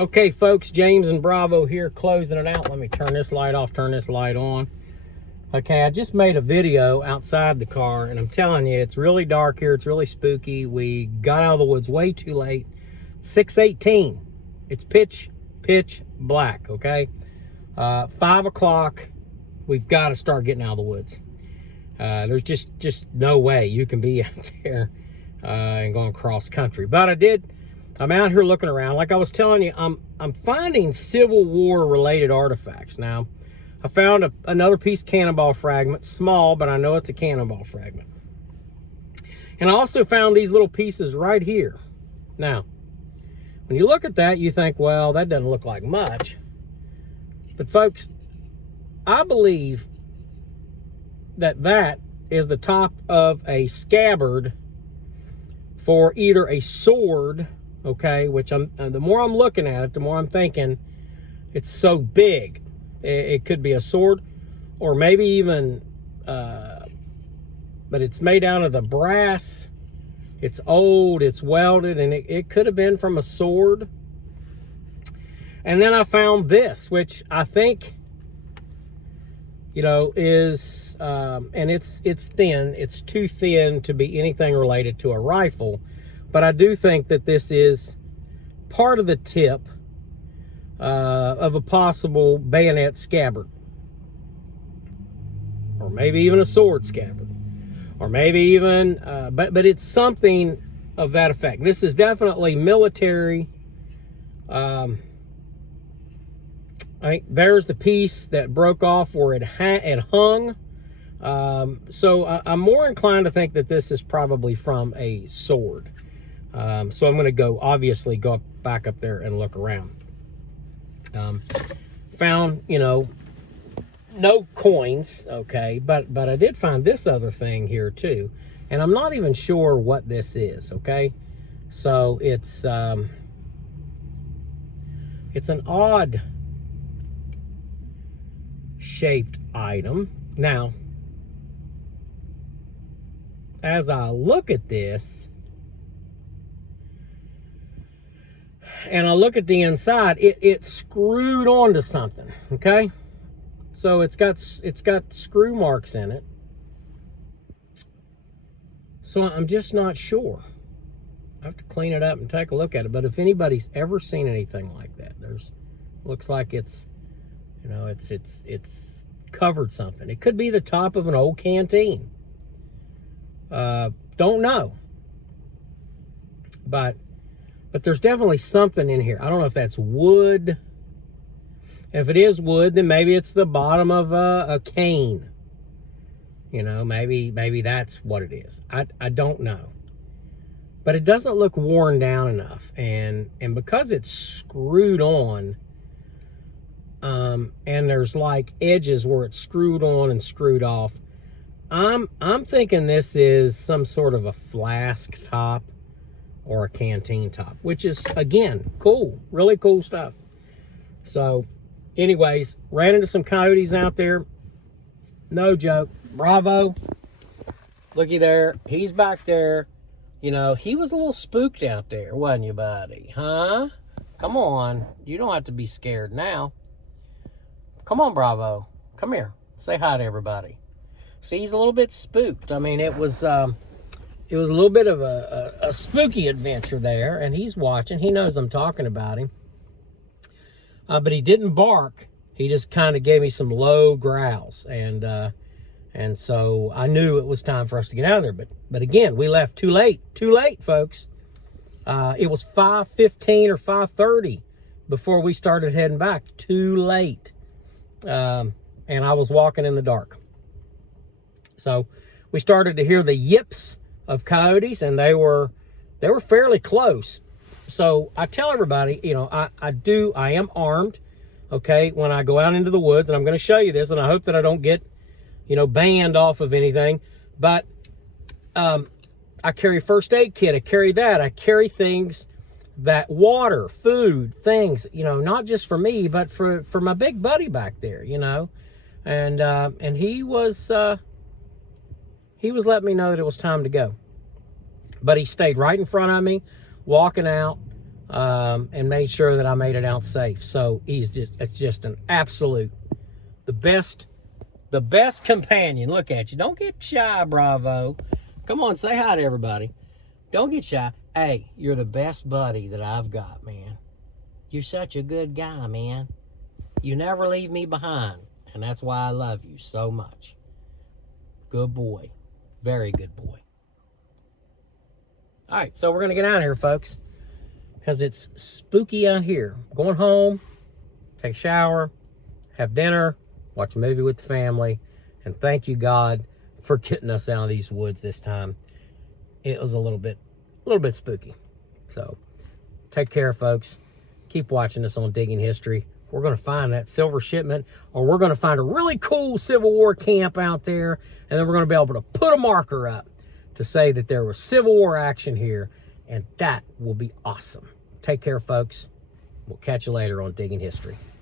Okay, folks, James and Bravo here, closing it out. Let me turn this light off, turn this light on. Okay, I just made a video outside the car, and I'm telling you, it's really dark here. It's really spooky. We got out of the woods way too late. 6:18. It's pitch black, okay? 5 o'clock, we've got to start getting out of the woods. There's just no way you can be out there and going cross country. But I'm out here looking around. Like I was telling you, I'm finding Civil War related artifacts. Now, I found another piece of cannonball fragment, small, but I know it's a cannonball fragment. And I also found these little pieces right here. Now, when you look at that, you think, well, that doesn't look like much. But folks, I believe that is the top of a scabbard for either a sword, okay, which the more I'm looking at it, the more I'm thinking it's so big. It could be a sword, or maybe even, but it's made out of the brass. It's old, it's welded, and it could have been from a sword. And then I found this, which I think, you know, is, and it's thin. It's too thin to be anything related to a rifle. But I do think that this is part of the tip of a possible bayonet scabbard. Or maybe even a sword scabbard. Or maybe even, but it's something of that effect. This is definitely military. I think there's the piece that broke off where it hung. So I'm more inclined to think that this is probably from a sword. So I'm going to obviously go back up there and look around. Found, you know, no coins, okay, but I did find this other thing here too, and I'm not even sure what this is, okay? So it's an odd shaped item. Now, as I look at this and I look at the inside, it's screwed onto something, okay? So it's got screw marks in it. So I'm just not sure. I have to clean it up and take a look at it. But if anybody's ever seen anything like that, looks like it's, you know, it's covered something. It could be the top of an old canteen. Don't know. But there's definitely something in here. I don't know if that's wood. If it is wood, then maybe it's the bottom of a cane. You know, maybe that's what it is. I don't know. But it doesn't look worn down enough. And because it's screwed on, and there's like edges where it's screwed on and screwed off, I'm thinking this is some sort of a flask top or a canteen top, which is, again, cool. Really cool stuff. So, anyways, ran into some coyotes out there. No joke. Bravo. Looky there. He's back there. You know, he was a little spooked out there, wasn't you, buddy? Huh? Come on. You don't have to be scared now. Come on, Bravo. Come here. Say hi to everybody. See, he's a little bit spooked. I mean, it was a little bit of a spooky adventure there, and he's watching. He knows I'm talking about him. But he didn't bark. He just kind of gave me some low growls. And so I knew it was time for us to get out of there. But again, we left too late. Too late, folks. It was 5:15 or 5:30 before we started heading back. Too late. And I was walking in the dark. So we started to hear the yips of coyotes, and they were fairly close. So I tell everybody, you know, I am armed, okay, when I go out into the woods, and I'm going to show you this, and I hope that I don't get, you know, banned off of anything. But I carry a first aid kit. I carry that. I carry things that water, food, things, you know, not just for me, but for my big buddy back there, you know. And he was letting me know that it was time to go. But he stayed right in front of me, walking out. and made sure that I made it out safe. So it's just an absolute, the best companion. Look at you. Don't get shy, Bravo. Come on, say hi to everybody. Don't get shy. Hey, you're the best buddy that I've got, man. You're such a good guy, man. You never leave me behind, and that's why I love you so much. Good boy. Very good boy. All right, so we're going to get out of here, folks, because it's spooky out here. Going home, take a shower, have dinner, watch a movie with the family, and thank you, God, for getting us out of these woods this time. It was a little bit spooky. So take care, folks. Keep watching us on Digging History. We're going to find that silver shipment, or we're going to find a really cool Civil War camp out there, and then we're going to be able to put a marker up to say that there was Civil War action here, and that will be awesome. Take care, folks. We'll catch you later on Digging History.